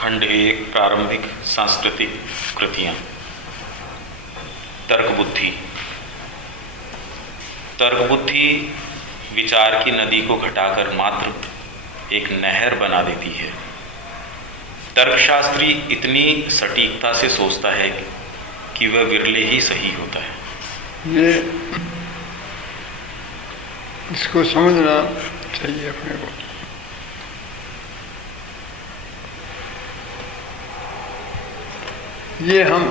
खंड 1 प्रारंभिक सांस्कृतिक कृतियाँ। तर्क बुद्धि। तर्क बुद्धि विचार की नदी को घटाकर मात्र एक नहर बना देती है। तर्कशास्त्री इतनी सटीकता से सोचता है कि वह विरले ही सही होता है। ये इसको समझना चाहिए अपने को। ये हम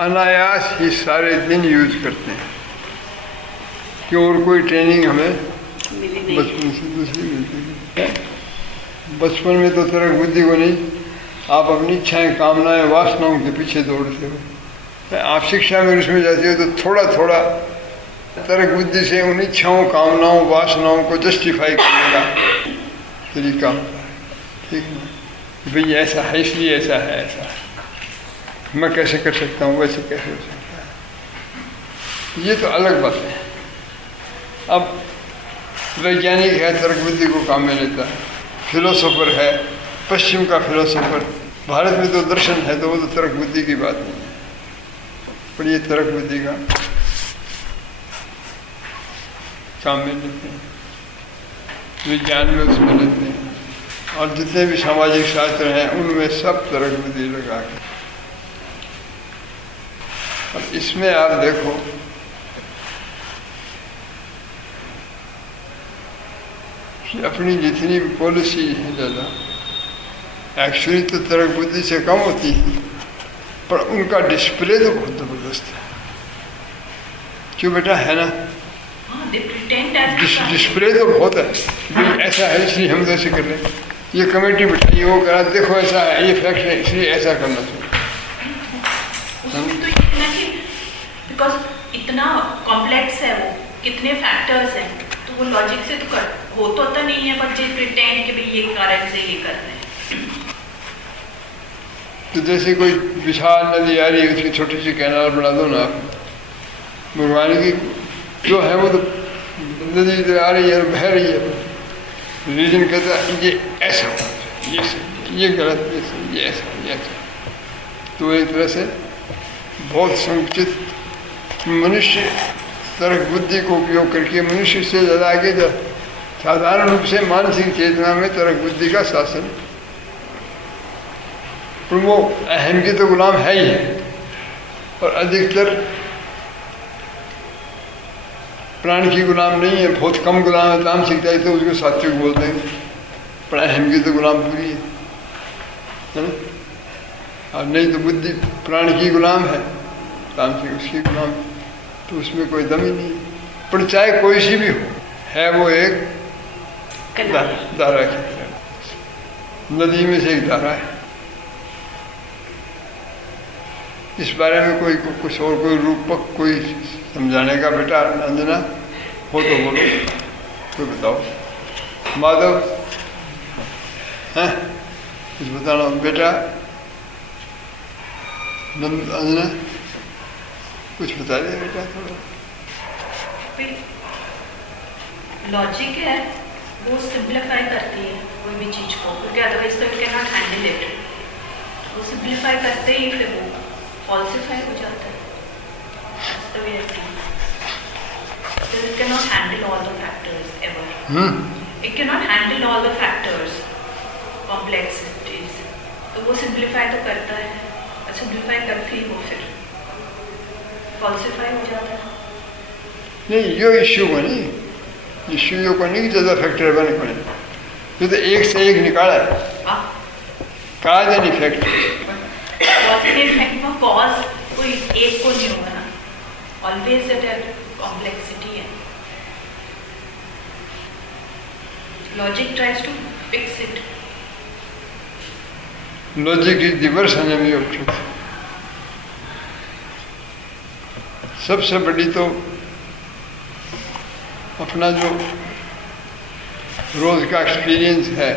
अनायास ही सारे दिन यूज करते हैं कि और कोई ट्रेनिंग हमें बचपन से दूसरी मिलती है। बचपन में तो तर्क बुद्धि को नहीं, आप अपनी इच्छाएं कामनाएं वासनाओं के पीछे दौड़ते हो। आप शिक्षा में उसमें जाते हो तो थोड़ा थोड़ा तर्क बुद्धि से उन इच्छाओं कामनाओं वासनाओं को जस्टिफाई करने का तरीका होता है। ठीक है भाई, ऐसा है इसलिए ऐसा है, ऐसा है, मैं कैसे कर सकता हूँ, वैसे कैसे हो सकता है। ये तो अलग बात है। अब वैज्ञानिक है, तर्क बुद्धि को काम में लेता है, फिलोसोफर है, पश्चिम का फिलोसोफर, भारत में तो दर्शन है तो वो तो तर्क बुद्धि की बात नहीं है, पर ये तर्क बुद्धि का काम में लेते हैं, विज्ञान में उसमें लेते हैं, और जितने भी सामाजिक शास्त्र हैं उनमें सब तर्क बुद्धि लगा के। और इसमें आप देखो कि अपनी जितनी भी पॉलिसी है ज़्यादा एक्चुअली तो तर्क बुद्धि से कम होती है, पर उनका डिस्प्ले तो बहुत ज़बरदस्त है। क्यों बेटा, है ना? डिस्प्ले तो बहुत है। ऐसा है इसलिए हम ऐसे कर रहे हैं, ये कमेटी बिठाई, वो करा, देखो ऐसा है, ये फैक्ट है इसलिए ऐसा करना चाहिए। बिकॉज इतना कॉम्प्लेक्स है, वो कितने फैक्टर्स हैं, तो वो लॉजिक से तो होता नहीं है, बट जे प्रिटेंड कि भाई ये कारण से ये करना है। तो जैसे कोई विशाल नदी आ रही है, उसकी छोटी सी कैनाल बना दो ना आप। भगवान की जो है वो तो नदी आ रही है, बह रही है, रिलीजन कहता है ये ऐसा, ये गलत, ये ऐसा, ये ऐसा। तो एक तरह से बहुत संकुचित मनुष्य तर्क बुद्धि को उपयोग करके मनुष्य से ज़्यादा आगे जा। साधारण रूप से मानसिक चेतना में तर्क बुद्धि का शासन, पर वो अहम की तो गुलाम है ही है, और अधिकतर प्राण की गुलाम नहीं है, बहुत कम गुलाम है। तामसिकता है तो उसको सात्विक बोलते हैं, पर अहम की तो गुलाम पूरी है ना? और नहीं तो बुद्धि प्राण की गुलाम है, तामसिक उसकी गुलाम, तो उसमें कोई दम ही नहीं। पर चाहे कोई सी भी हो, है वो एक धारा की तरह, नदी में से एक धारा है। इस बारे में कोई कुछ और कोई रूपक कोई समझाने का बेटा अंजना हो तो बोलो, कोई बताओ। माधव हैं कुछ बताना बेटा, अंजना कुछ बता दे बेटा थोड़ा। लॉजिक है वो सिंप्लीफाई करती है कोई भी चीज को, क्योंकि अदरवाइज तो it can not handle it. वो सिंप्लीफाई करते ही फिर वो फॉल्सिफाई हो जाता है। That's the way I see it. Because it cannot handle all the factors ever. It cannot handle all the factors, complexities. तो वो सिंप्लीफाई तो करता है, और सिंप्लीफाई करके ही वो फिर फॉल्सिफाई हो जाता है। नहीं, यो इश्यू को नहीं, इश्यू यो को नहीं कि ज़्यादा फैक्टर बने पड़े, तो एक से एक निकाला है, cause and effect. Cause and effect में कॉज कोई एक को नहीं होगा ना, ऑलवेज दैट कॉम्प्लेक्सिटी है। Logic tries to fix it. Logic is the worst enemy of truth. सबसे बड़ी तो अपना जो रोज़ का एक्सपीरियंस है,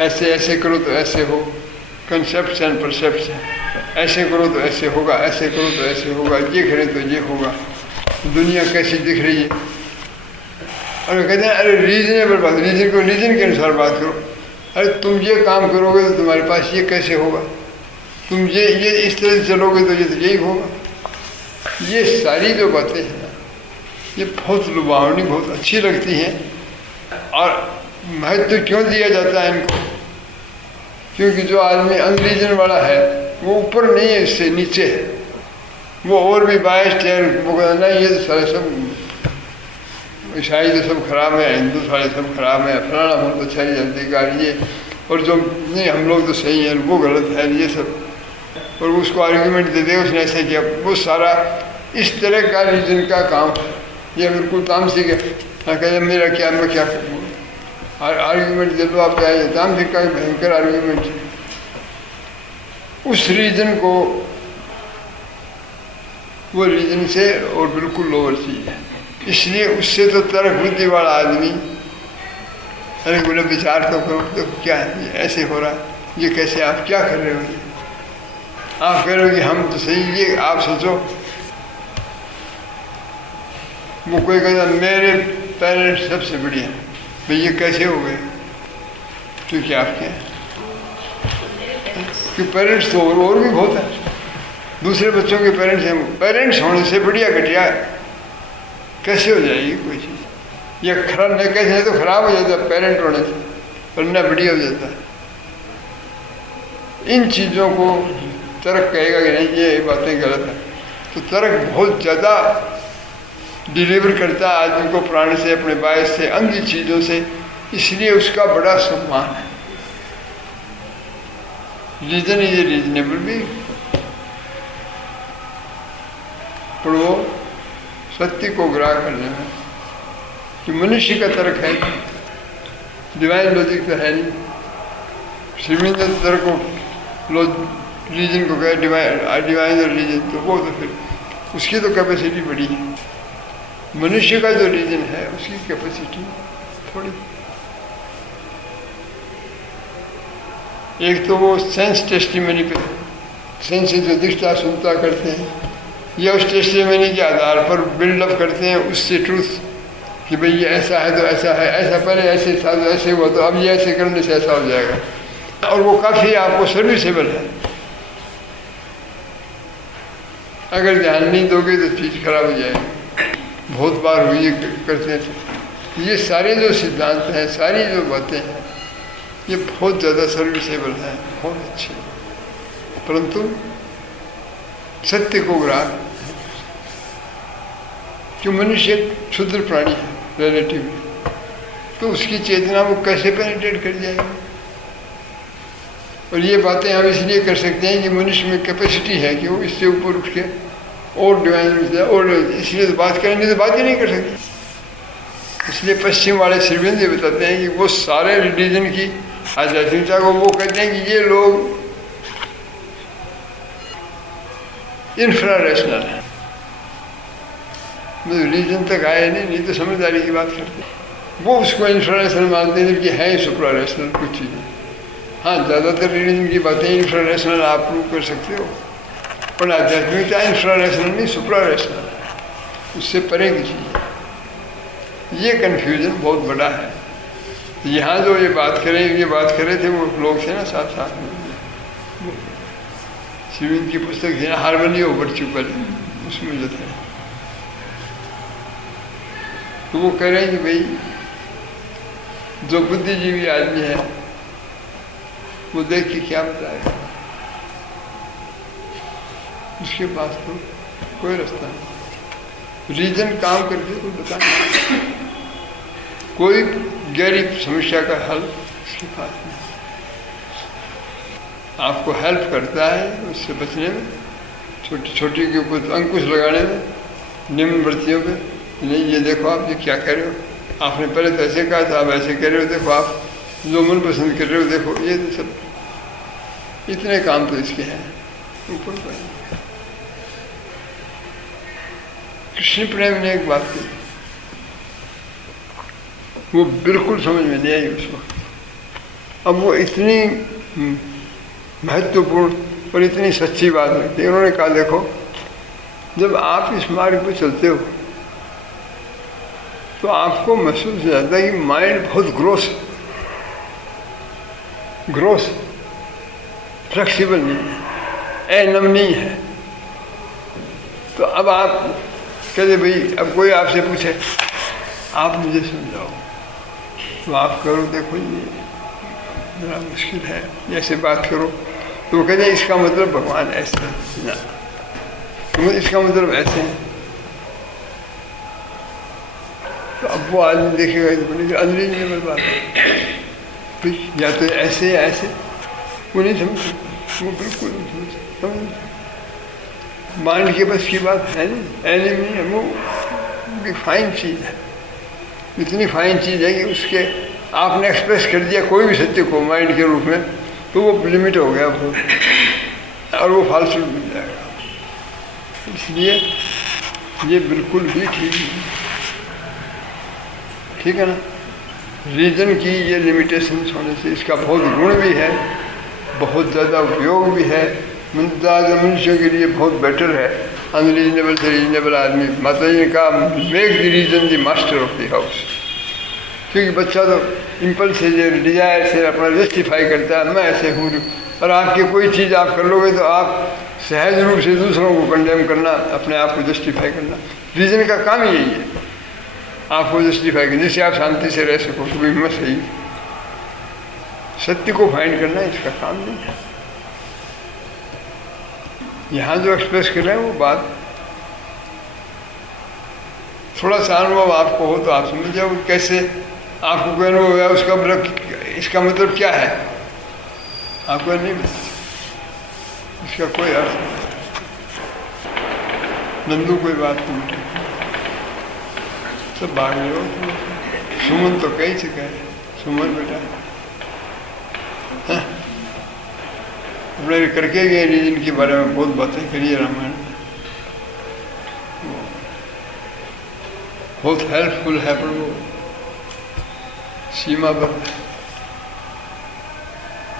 ऐसे ऐसे करो तो ऐसे हो, कंसेप्ट एंड परसेप्शन, ऐसे करो तो ऐसे होगा, ऐसे करो तो ऐसे होगा, ये करें तो ये होगा, दुनिया कैसी दिख रही है। और कहते हैं अरे रीजनेबल बात, रीजन को रीजन के अनुसार बात करो। अरे तुम ये काम करोगे तो तुम्हारे पास ये कैसे होगा, तुम ये इस तरह से चलोगे तो यही होगा। ये सारी जो बातें हैं ना, ये बहुत लुभावनी, बहुत अच्छी लगती हैं। और महत्व क्यों दिया जाता है इनको? क्योंकि जो आदमी अनरीजन वाला है वो ऊपर नहीं है, इससे नीचे है, वो और भी बायस्ड है। वो कहना ये तो सारे सब ईसाई तो सब खराब है, हिंदू सारे सब खराब है, फलाना बहुत अच्छा ही जानते ये, और जो नहीं हम लोग तो सही हैं वो गलत है, ये सब। और उसको आर्ग्यूमेंट दे दे उसने ऐसा किया, वो सारा इस तरह का रीजन का काम है। ये बिल्कुल तामसिक है। कहते मेरा क्या, मैं क्या करूँ, आर्ग्यूमेंट दे दो आप, चाहिए तामसिक का भयंकर आर्ग्यूमेंट है। उस रीजन को, वो रीजन से और बिल्कुल लोअर चीज है। इसलिए उससे तो तर्क बुद्धि वाला आदमी, अरे बोले विचार तो करो, तो क्या है ये ऐसे हो रहा है, ये कैसे, आप क्या कर रहे हो, ये आप कह रहे हो कि हम तो सही, ये आप सोचो। वो कोई कहता मेरे पेरेंट्स सबसे बढ़िया, भाई ये कैसे हो गए, क्योंकि आपके कि पेरेंट्स तो और भी बहुत है, दूसरे बच्चों के पेरेंट्स हैं, पेरेंट्स होने से बढ़िया घटिया कैसे हो जाएगी कोई चीज़, या खराब नहीं, कैसे नहीं तो खराब हो जाता है पेरेंट होने से, वरना बढ़िया हो जाता है। इन चीज़ों को तर्क कहेगा कि नहीं ये बातें गलत है, तो तर्क बहुत ज़्यादा डिलीवर करता है आदमी को प्राण से, अपने बायस से, अंधी चीज़ों से, इसलिए उसका बड़ा सम्मान है। रीजन इज रीजनेबल भी, पर वो सत्य को ग्राह्य करने में कि मनुष्य का तर्क है, डिवाइन लॉजिक तो है नहीं। श्रीमिंद तर्क को रीजन को कहे डिवाइन और रीजन, तो वो तो फिर उसकी तो कैपेसिटी बड़ी है। मनुष्य का जो रीजन है उसकी कैपेसिटी थोड़ी। एक तो वो सेंस टेस्टिमनी पे, सेंस से जो दिखता सुनता करते हैं, या उस टेस्टिमनी के आधार पर बिल्डअप करते हैं उससे ट्रूथ कि भाई ये ऐसा है तो ऐसा है, ऐसा पहले ऐसे था तो ऐसे हुआ, तो अब ये ऐसे करने से ऐसा हो जाएगा, और वो काफ़ी आपको सर्विसेबल है। अगर ध्यान नहीं दोगे तो चीज़ खराब हो जाएगी। बहुत बार हुई करते हैं। ये सारे जो सिद्धांत हैं, सारी जो बातें हैं, ये बहुत ज़्यादा सर्विसेबल हैं, बहुत अच्छे, परंतु सत्य को ग्राह्य, कि मनुष्य क्षुद्र प्राणी है रिलेटिवली, तो उसकी चेतना वो कैसे पेनिट्रेट कर जाएगी। और ये बातें हम इसलिए कर सकते हैं कि मनुष्य में कैपेसिटी है कि वो इससे ऊपर उठ के और डिवाइन, और इसलिए तो बात करेंगे तो बात ही नहीं कर सकते। इसलिए पश्चिम वाले श्रीविंद बताते हैं कि वो सारे रिलीजन की आध्यात्मिकता को वो कहते हैं कि ये लोग इंफ्रा रैशनल है, रिलीजन तक आए नहीं तो समझदारी की बात करते हैं। वो उसको इंफ्रा रैशनल मानते हैं जबकि है सुप्रा रैशनल कुछ चीज़ें। हाँ, ज़्यादातर रिलीजन की बातें इंफ्रा रैशनल आप प्रूव कर सकते हो, पर आध्यात्मिकता इंफ्रा रैशनल नहीं सुप्रा रैशनल है, उससे परे की चीज़ है। ये कन्फ्यूजन बहुत बड़ा है। यहाँ जो ये बात कर रहे थे वो लोग थे ना साथ में, शिविंद की पुस्तक है ना हार्मनी ऑफ वर्च्यू, पहले उसमें जो थे तो वो कह रहे हैं कि भाई जो बुद्धिजीवी आदमी है वो देख के क्या बताएगा, उसके पास तो कोई रास्ता नहीं, रीजन काम करके तो बता नहीं, कोई गहरी समस्या का हल उसके पास नहीं। आपको हेल्प करता है उससे बचने में, छोटी छोटी के ऊपर अंकुश लगाने में, निम्न वृत्तियों पे, नहीं ये देखो आप ये क्या कर रहे हो, आपने पहले तो ऐसे कहा था, आप ऐसे कर रहे हो, देखो आप जो मन पसंद कर रहे हो, देखो ये तो सब इतने काम तो इसके हैं ऊपर पर। कृष्ण प्रेम ने एक बात की, वो बिल्कुल समझ में नहीं आई उस वक्त। अब वो इतनी महत्वपूर्ण और इतनी सच्ची बात लगती है। उन्होंने कहा देखो, जब आप इस मार्ग पे चलते हो तो आपको महसूस हो जाता है कि माइंड बहुत ग्रोस है, ग्रोस, फ्लेक्सिबल नहीं है, एनम नहीं है। तो अब आप कहते भाई, अब कोई आपसे पूछे आप मुझे समझाओ, तो आप करो, देखो ये बड़ा मुश्किल है, ऐसे बात करो, तो वो कहते इसका मतलब भगवान ऐसे ना, तो इसका मतलब ऐसे है। तो अब वो आदमी देखेगा तो बोलेगा अनरीजनेबल बात है, या तो ऐसे या ऐसे, वो नहीं समझ सकता, वो बिल्कुल नहीं समझ सकता। माइंड के बस की बात है नहीं, एनिमी है वो, फाइन चीज़ है, इतनी फाइन चीज़ है कि उसके आपने एक्सप्रेस कर दिया कोई भी सत्य को माइंड के रूप में, तो वो लिमिट हो गया वो, और वो फालतू मिल जाएगा। इसलिए ये बिल्कुल भी ठीक नहीं, ठीक है ना। रीजन की ये लिमिटेशंस होने से इसका बहुत गुण भी है, बहुत ज़्यादा उपयोग भी है, मनुष्य के लिए बहुत बेटर है। अनरीजनेबल से रीजनेबल आदमी, माता जी ने कहा make the reason the master of the house, क्योंकि बच्चा तो इम्पल्स से, डिजायर से अपना जस्टिफाई करता है, मैं ऐसे हूँ। और आपकी कोई चीज़ आप कर लोगे तो आप सहज रूप से दूसरों को कंडेम करना, अपने आप को जस्टिफाई करना, रीजन का काम ही यही है, आपको जस्टिफाई करना, जिससे आप शांति से रह सको। कभी मैं सही सत्य को फाइंड करना इसका काम नहीं है। यहाँ जो एक्सप्रेस कर रहे हैं वो बात, थोड़ा सा अनुभव आपको हो तो आप समझ जाओ कैसे आपको कोई अनुभव है, उसका मतलब, इसका मतलब क्या है, आपको नहीं पता, इसका कोई अर्थ नहीं। नंदू कोई बात नहीं उठे, सब भाग लो। सुमन तो कहीं से कहे, सुमन बेटा अपने करके गए रीजन के बारे में बहुत बातें करी रामायण में, बहुत हेल्पफुल है, पर वो सीमाबद्ध है।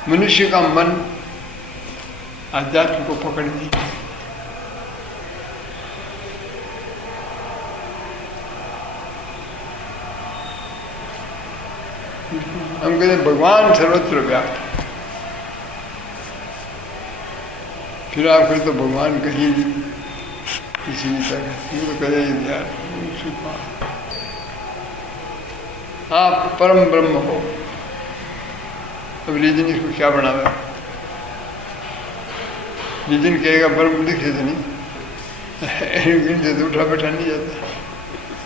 मनुष्य का मन आध्यात्म को पकड़ नहीं, हम कहते हैं भगवान सर्वत्र व्याप्त, फिर आप फिर तो भगवान कहीं किसी भी तरह तो कहे यार आप परम ब्रह्म हो। अब रीजन इसको क्या बनावे, रीजन कहेगा परम बुद्धि से तो नहीं, इनसे तो उठा बैठा नहीं जाता,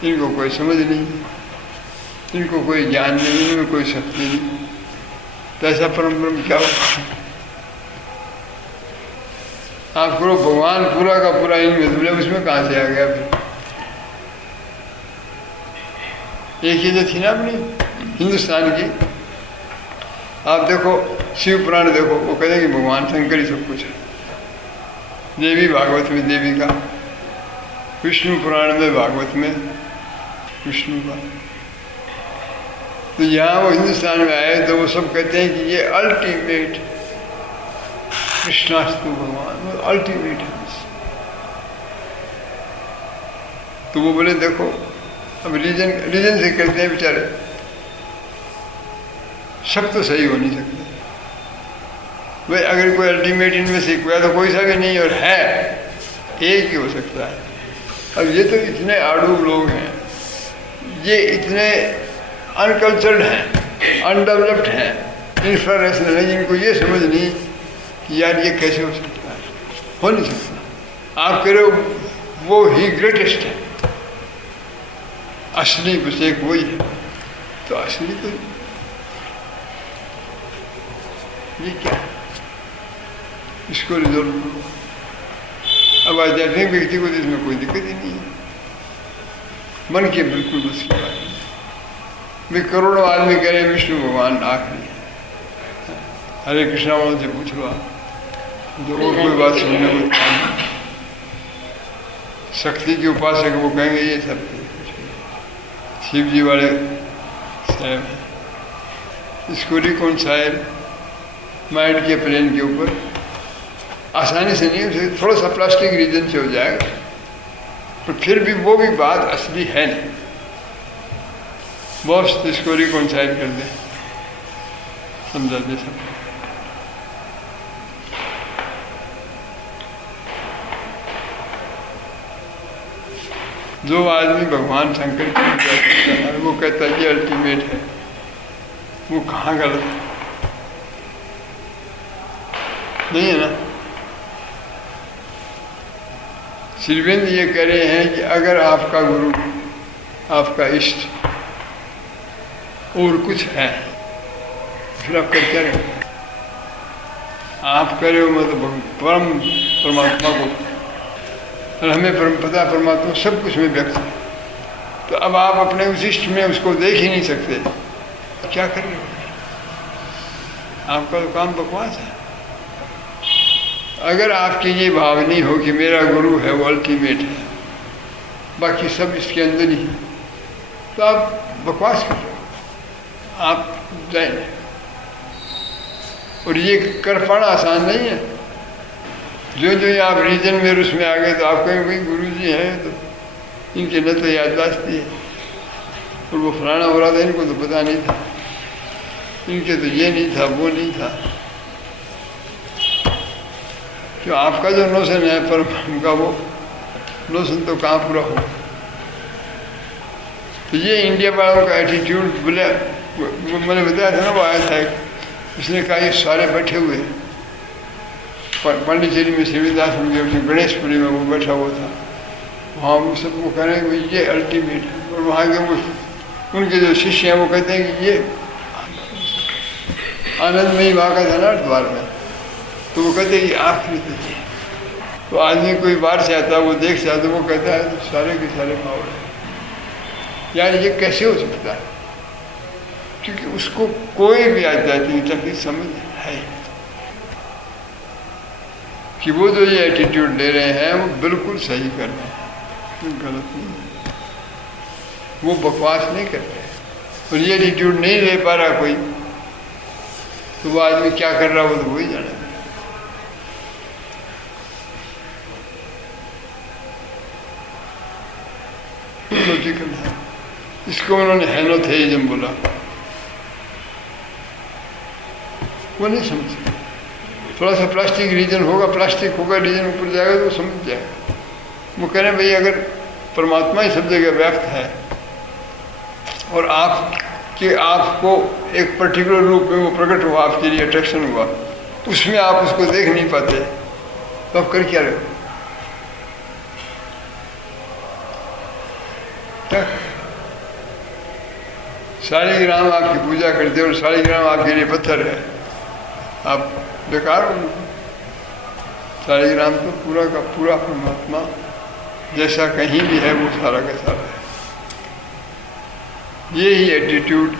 इनको कोई समझ नहीं, इनको कोई ज्ञान नहीं, इनमें कोई शक्ति नहीं, तो ऐसा परम ब्रह्म क्या हो। आप करो भगवान पूरा का पूरा इनमें, बोले उसमें कहाँ से आ गया फिर। एक ही जो थी ना अपनी हिंदुस्तान की, आप देखो शिव पुराण देखो, वो कहते हैं कि भगवान शंकर ही सब कुछ है। देवी भागवत में देवी का, विष्णु पुराण में भागवत में विष्णु का। तो यहाँ वो हिंदुस्तान में आए तो वो सब कहते हैं कि ये अल्टीमेट कृष्णास्तु भगवान, वो अल्टीमेट है। तो वो बोले देखो अब रीजन से कहते हैं बेचारे, सब तो सही हो नहीं सकते भाई, अगर कोई अल्टीमेट इनमें से कोई तो कोई सा भी नहीं, और है एक ही हो सकता है। अब ये तो इतने आड़ू लोग हैं, ये इतने अनकल्चर्ड हैं, अनडेवलप्ड हैं, इंफ्रारेशनल है, जिनको ये समझ नहीं कि यार ये कैसे हो सकता है, हो नहीं सकता। आप कह रहे हो वो ही ग्रेटेस्ट है, असली बस एक वही है, तो असली तो ये क्या है, इसको रिजोल्व करो। अब आध्यात्मिक व्यक्ति को इसमें कोई दिक्कत ही नहीं है, मन के बिल्कुल बस की बात नहीं। मैं करोड़ों आदमी कह रहे हैं विष्णु भगवान आखिरी है, हरे कृष्णा वालों से पूछ लो आप, जो और कोई बात सुनने को तैयार नहीं। शक्ति के उपासक वो कहेंगे ये सब शिव जी वाले साहब हैं, इसको रिकॉन्साइल माइंड के प्लेन के ऊपर आसानी से नहीं, उसे थोड़ा सा प्लास्टिक रीजन से हो जाएगा, पर फिर भी वो भी बात असली है नहीं। बॉस इसको रिकॉन्साइल कर दे, समझा दे सब। जो आदमी भगवान शंकर की पूजा करता है वो कहता है ये अल्टीमेट है, वो कहाँ गलत है? नहीं है ना। श्री अरविंद ये कह रहे हैं कि अगर आपका गुरु, आपका इष्ट और कुछ है, फिर आप कर क्या रहे हो? आप करे हो मतलब परम परमात्मा को, और हमें पता परमात्मा सब कुछ में व्यक्त है। तो अब आप अपने उस इष्ट में उसको देख ही नहीं सकते, क्या कर रहे हो? आपका तो काम बकवास है। अगर आपकी ये भावनी हो कि मेरा गुरु है वो अल्टीमेट है, बाकी सब इसके अंदर ही है, तो आप बकवास कर रहे हो। आप जाए, और ये कर पाना आसान नहीं है। जो जो आप रीजन में उसमें आ गए तो आप कहें भाई गुरु जी हैं तो इनके न तो याददाश्त है, और वो फलाना हो रहा था इनको तो पता नहीं था, इनके तो ये नहीं था वो नहीं था। जो आपका जो नोशन है पर उनका वो नोशन तो कहाँ पूरा हो। तो ये इंडिया वालों का एटीट्यूड, बोले मैंने बताया था ना, वो आया था उसने कहा ये सारे बैठे हुए पांडिचेरी में श्रीविदास में गणेशपुरी में वो बैठा हुआ था, वहाँ वो सबको कह रहे हैं कि ये अल्टीमेट है। और वहाँ के वो उनके जो शिष्य हैं वो कहते हैं कि ये आनंदमयी वहाँ का था ना द्वार में, तो वो कहते हैं कि आखिरी तक। तो आदमी कोई बाहर से आता है वो देख से आता, वो कहता है तो सारे के सारे पावर है। यार ये कैसे हो सकता है? क्योंकि उसको कोई भी आध्यात्मिक की समझ है कि वो जो ये एटीट्यूड ले रहे हैं वो बिल्कुल सही कर रहे हैं, गलत नहीं, वो बकवास नहीं कर रहे। और ये एटीट्यूड नहीं ले पा रहा कोई, तो वो आदमी क्या कर रहा है वो तो वही जाने। लॉजिकल है, इसको उन्होंने हेनोथेइज्म बोला, वो नहीं समझ। थोड़ा सा प्लास्टिक रीजन होगा, प्लास्टिक होगा, रीजन ऊपर जाएगा तो वो समझ जाएगा। वो कह रहे हैं भाई अगर परमात्मा ही सब जगह व्याप्त है और आपको एक पर्टिकुलर रूप में वो प्रकट हुआ, आपके लिए अट्रैक्शन हुआ, उसमें आप उसको देख नहीं पाते, तो आप कर क्या रहे हो? शालिग्राम आपकी पूजा करते हो और शालिग्राम आपके लिए पत्थर है, आप बेकार हो। शालिग्राम तो पूरा का पूरा परमात्मा जैसा कहीं भी है वो सारा का सारा है। ये ही एटीट्यूड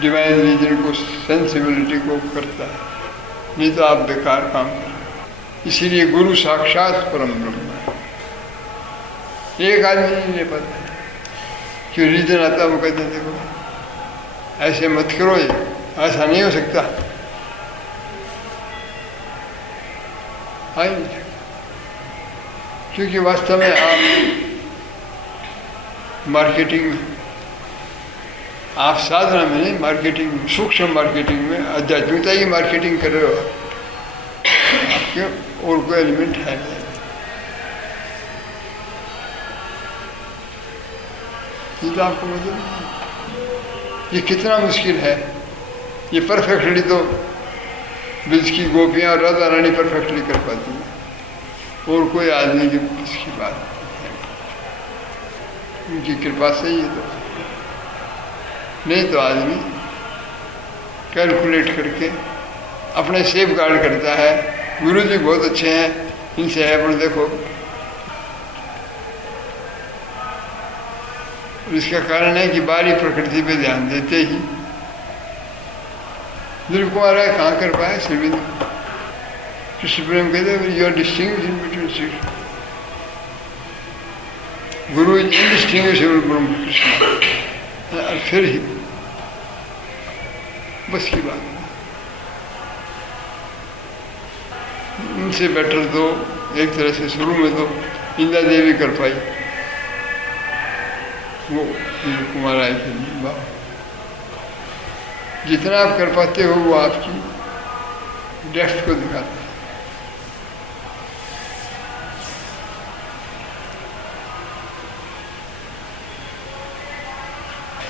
डिवाइन रीजन को, सेंसिबिलिटी को करता है, नहीं तो आप बेकार काम कर रहे हो। इसीलिए गुरु साक्षात परम ब्रह्म है। एक आदमी नहीं ले पाता है, जो रीजन आता है वो कहते हैं देखो ऐसे मत करो, ये ऐसा नहीं हो सकता। क्योंकि वास्तव में आप मार्केटिंग में, आप साधना में नहीं, मार्केटिंग में, सूक्ष्म मार्केटिंग में, आध्यात्मिकता की मार्केटिंग कर रहे हो, आपके और कोई एलिमेंट है नहीं। ये तो आपको मतलब ये कितना मुश्किल है। ये परफेक्टली तो ब्रज की गोपियाँ और राधा रानी परफेक्टली कर पाती हैं, और कोई आदमी की इसकी बात है, उनकी कृपा से ही तो, नहीं तो आदमी कैलकुलेट करके अपने सेफ गार्ड करता है। गुरु जी बहुत अच्छे हैं, इनसे है पर देखो, इसका कारण है कि बाहरी प्रकृति पे ध्यान देते ही दिलीप कुमार राय कहाँ कर पाए श्रीविंद। कृष्ण प्रेम कहते हैं you are distinguishing between Shri Guru is indistinguishable from Krishna. और फिर ही बस की बात, इनसे बेटर तो एक तरह से शुरू में तो इंदिरा देवी कर पाई, वो दिलीप कुमार राय के बात। जितना आप कर पाते हो वो आपकी डेप्थ को दिखाता है।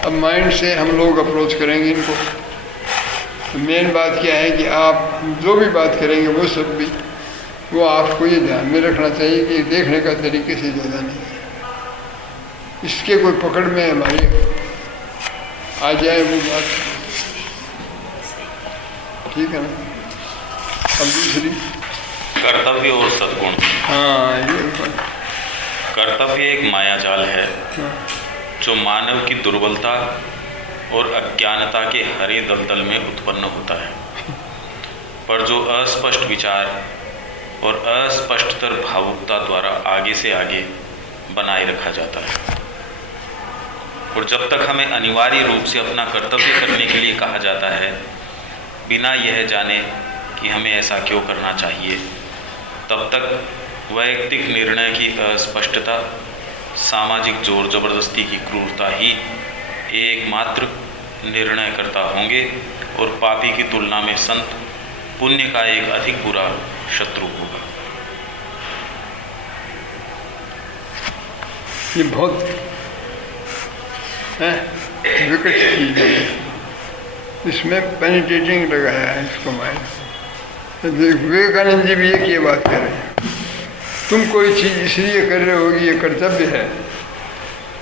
अब माइंड से हम लोग अप्रोच करेंगे इनको। तो मेन बात क्या है कि आप जो भी बात करेंगे वो सब भी वो आपको ये ध्यान में रखना चाहिए कि देखने का तरीके से ज़्यादा नहीं है, इसके कोई पकड़ में हमारी आ जाए वो बात, ठीक है ना। अब दूसरी कर्तव्य और सद्गुण। हाँ, ये बात। कर्तव्य एक मायाजाल है जो मानव की दुर्बलता और अज्ञानता के हरे दलदल में उत्पन्न होता है, पर जो अस्पष्ट विचार और अस्पष्टतर भावुकता द्वारा आगे से आगे बनाए रखा जाता है। और जब तक हमें अनिवार्य रूप से अपना कर्तव्य करने के लिए कहा जाता है, बिना यह जाने कि हमें ऐसा क्यों करना चाहिए, तब तक वैयक्तिक निर्णय की अस्पष्टता, सामाजिक जोर जबरदस्ती की क्रूरता ही एकमात्र निर्णयकर्ता होंगे और पापी की तुलना में संत पुण्य का एक अधिक बुरा शत्रु होगा। ये बहुत विकट चीज है, इसमें पेनिट्रेटिंग लगाया है इसको माइंड। विवेकानंद जी भी एक ये बात कह रहे हैं, तुम कोई चीज़ इसलिए कर रहे हो कि ये कर्तव्य है,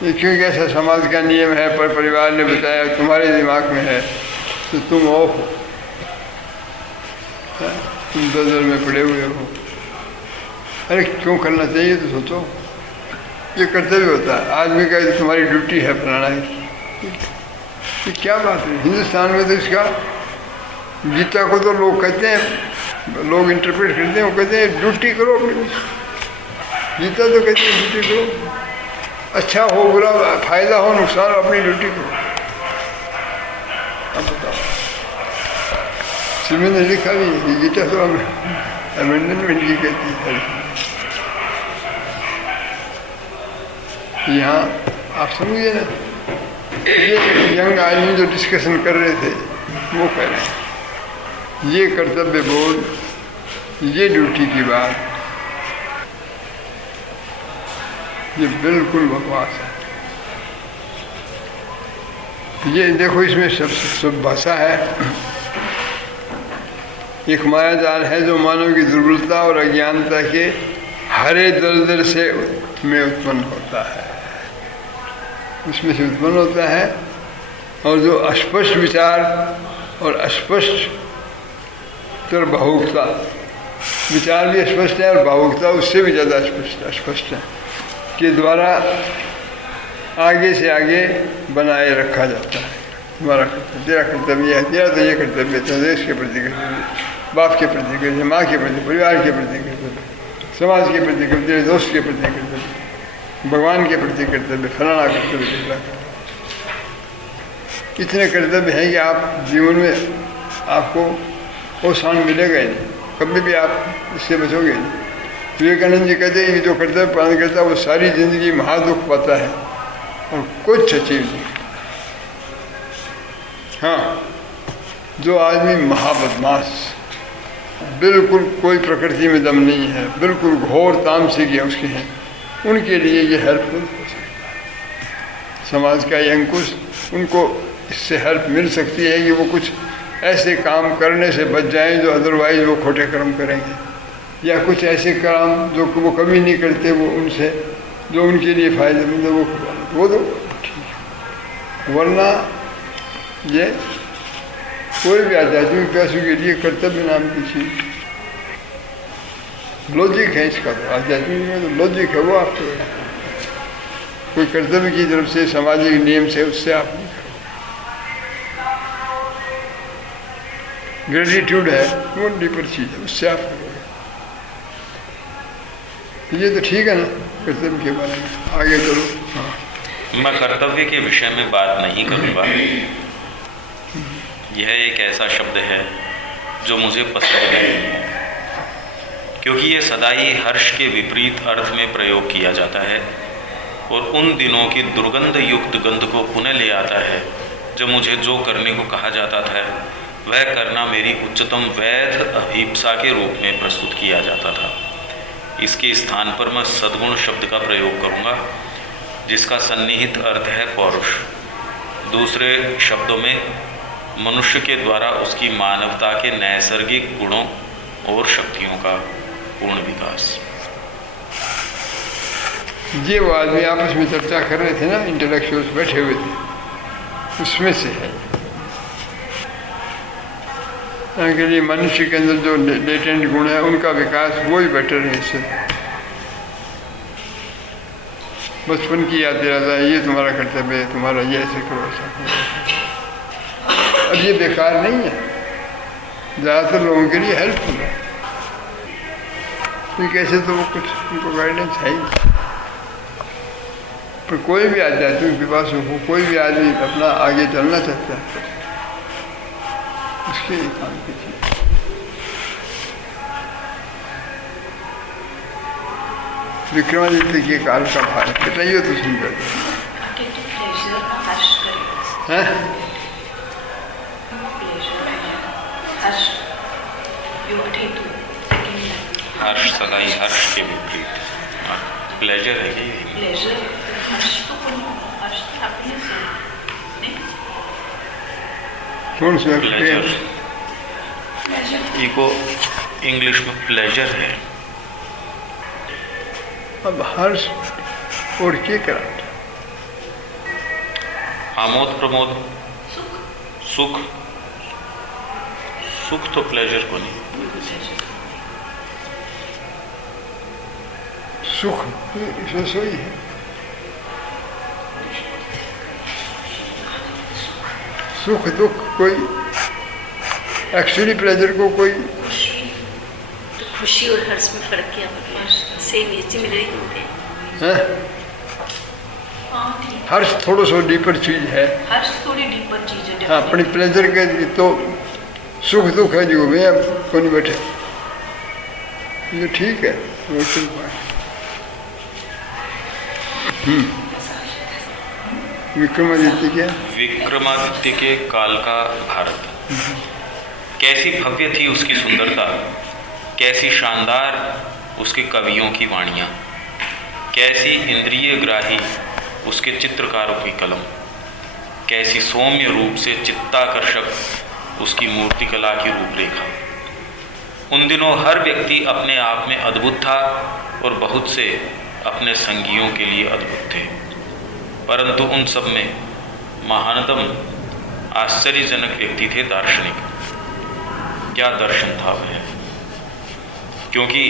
ये क्योंकि ऐसा समाज का नियम है, पर परिवार ने बताया, तुम्हारे दिमाग में है, तो तुम ऑफ हो, तुम दलदल में पड़े हुए हो। अरे क्यों करना चाहिए तो सोचो, ये कर्तव्य होता है आदमी का, तुम्हारी ड्यूटी है फलाना है। ये क्या बात है, हिंदुस्तान में तो इसका गीता को तो लोग कहते हैं, लोग इंटरप्रेट करते हैं, वो कहते हैं ड्यूटी करो अपनी। गीता तो कहते हैं ड्यूटी करो, अच्छा हो बुरा, फायदा हो नुकसान, अपनी ड्यूटी करो। अब बताओ, सिमन ने लिखा भी है, गीता तो अमेंडमेंट की कहती है। यहाँ आप समझिए ना, ये यंग आदमी जो डिस्कशन कर रहे थे वो कह रहे हैं ये कर्तव्य बोध, ये ड्यूटी की बात, ये बिल्कुल बकवास है। ये देखो, इसमें सब भाषा है, एक मायाजाल है जो मानव की दुर्बलता और अज्ञानता के हरे दलदल से में उत्पन्न होता है, उसमें से उत्पन्न होता है। और जो अस्पष्ट विचार और अस्पष्ट तर भावुकता, विचार भी अस्पष्ट है और भावुकता उससे भी ज़्यादा अस्पष्ट है, के द्वारा आगे से आगे बनाए रखा जाता है। तुम्हारा कर्तव्य, तेरा कर्तव्य है, तेरा तो ये कर्तव्य है, देश के प्रति कर्तव्य, बाप के प्रति कर्तव्य, माँ के प्रति, परिवार के प्रति कर्तव्य, समाज के प्रति कर्तव्य, दोस्त के प्रति कर्तव्य, भगवान के प्रति कर्तव्य, फलाना कर्तव्य। इतने कर्तव्य हैं कि आप जीवन में आपको वो शान मिलेगा ही नहीं, कभी भी आप इससे बचोगे नहीं। विवेकानंद जी कहते हैं कि जो कर्तव्य पालन करता है वो सारी जिंदगी महादुख पाता है और कुछ अचीव नहीं। हाँ, जो आदमी महाबदमाश, बिल्कुल कोई प्रकृति में दम नहीं है, बिल्कुल घोर तामसिक है उसके हैं, उनके लिए ये हेल्पफुल हो सकता है। समाज का ये अंकुश, उनको इससे हेल्प मिल सकती है कि वो कुछ ऐसे काम करने से बच जाएं जो अदरवाइज वो खोटे कर्म करेंगे, या कुछ ऐसे काम जो वो कभी नहीं करते, वो उनसे जो उनके लिए फ़ायदेमंद है वो तो ठीक है। वरना ये कोई भी आध्यात्मिक पैसों के लिए कर्तव्य नाम की चीज़, लॉजिक है इसका, तो आध्यात्मिक में तो लॉजिक है, वो आपको कोई कर्तव्य की तरफ से सामाजिक नियम से उससे आप नहीं करो। ग्रेटिट्यूड है वो डीपर चीज़ है, उससे आप करोगे। ये तो ठीक है ना कर्तव्य के बारे में, आगे करो। हाँ, मैं कर्तव्य के विषय में बात नहीं करूँगा। यह एक ऐसा शब्द है जो मुझे पसंद नहीं है, क्योंकि ये सदा ही हर्ष के विपरीत अर्थ में प्रयोग किया जाता है और उन दिनों की दुर्गंध युक्त गंध को पुनः ले आता है जब मुझे जो करने को कहा जाता था वह करना मेरी उच्चतम वैध अभिप्सा के रूप में प्रस्तुत किया जाता था। इसके स्थान पर मैं सद्गुण शब्द का प्रयोग करूँगा, जिसका सन्निहित अर्थ है पौरुष, दूसरे शब्दों में मनुष्य के द्वारा उसकी मानवता के नैसर्गिक गुणों और शक्तियों का पूर्ण विकास। ये वो आदमी आपस में चर्चा कर रहे थे ना, इंटेलेक्चुअल्स बैठे हुए थे, उसमें से है के लिए मनुष्य के अंदर जो लेटेंट गुण है उनका विकास वही बेटर है। इससे बचपन की याद दिलाता है, ये तुम्हारा कर्तव्य है, तुम्हारा ये ऐसे करो ऐसा करो। अब ये बेकार नहीं है, ज़्यादातर लोगों के लिए हेल्पफुल है, क्योंकि ऐसे तो वो कुछ उनको गाइडेंस है ही। पर कोई भी आध्यात्मिक विकास हो, कोई भी आदमी अपना आगे चलना चाहता है, उसके लिए काम कीजिए। विक्रमादित्य के काल का भारत बताइए तो सुंदर है। हर्ष सगाई हर्ष के विपरीत प्लेजर है कि कौन सा प्लेजर? इको इंग्लिश में प्लेजर है। अब हर्ष और क्या करा, आमोद प्रमोद सुख, सुख तो प्लेजर को नहीं, सुख सोई है। सुख दुख कोई एक्चुअली प्लेजर को कोई खुशी और हर्ष में फर्क क्या होता है? सेम सिमिलर होते हैं। हर्ष थोड़ा सा डीपर चीज है, हर्ष थोड़ी डीपर चीज है। हाँ, अपनी प्लेजर के तो सुख दुख है जो में अब कौन बैठे, ये ठीक है, वो चल पाए। विक्रमादित्य के काल का भारत। कैसी भव्य थी उसकी सुंदरता, कैसी शानदार उसके कवियों की वाणियाँ, कैसी इंद्रिय ग्राही उसके चित्रकारों की कलम, कैसी सौम्य रूप से चित्ताकर्षक उसकी मूर्तिकला की रूपरेखा। उन दिनों हर व्यक्ति अपने आप में अद्भुत था और बहुत से अपने संगियों के लिए अद्भुत थे, परंतु उन सब में महानतम आश्चर्यजनक व्यक्ति थे दार्शनिक। क्या दर्शन था वह, क्योंकि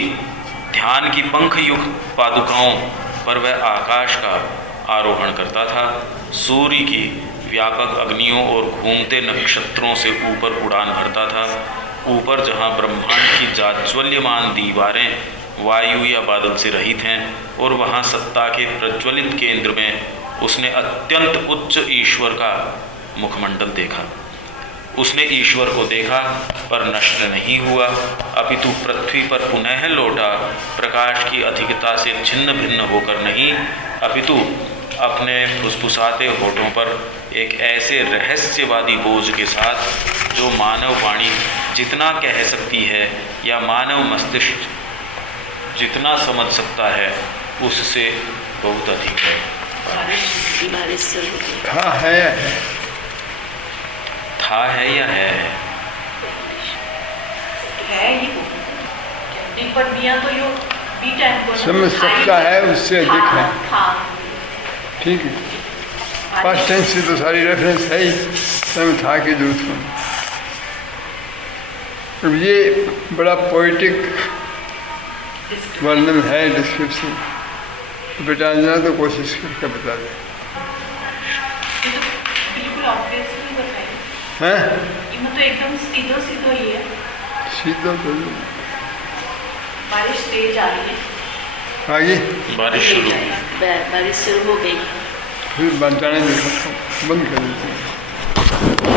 ध्यान की पंख युक्त पादुकाओं पर वह आकाश का आरोहण करता था, सूर्य की व्यापक अग्नियों और घूमते नक्षत्रों से ऊपर उड़ान भरता था। ऊपर जहाँ ब्रह्मांड की जाज्वल्यमान दीवारें वायु या बादल से रहित हैं, और वहाँ सत्ता के प्रज्वलित केंद्र में उसने अत्यंत उच्च ईश्वर का मुखमंडल देखा। उसने ईश्वर को देखा पर नष्ट नहीं हुआ, अपितु पृथ्वी पर पुनः लौटा, प्रकाश की अधिकता से छिन्न भिन्न होकर नहीं, अपितु अपने फुसफुसाते होठों पर एक ऐसे रहस्यवादी बोझ के साथ जो मानव वाणी जितना कह सकती है या मानव मस्तिष्क जितना समझ सकता है उससे बहुत अधिक है। था है या है ही वो पर मियां तो यो बी टाइम को समझ सकता है, उससे अधिक है। ठीक है, पास्ट टेंस से तो सारी रेफरेंस है ही, समय था कि जरूरत को। अब ये बड़ा पोइटिक वर्णन है, डिस्क्रिप्शन, बेटा अंजना तो कोशिश करके बता दे। बिल्कुल ऑब्वियसली बताइए हैं? ये मतलब एकदम सीधा सीधा ही है। सीधा बोलो। बारिश तेज आ रही है, आगे बारिश शुरू बारिश शुरू हो गई। फिर बंद जाने दे, बंद कर देते।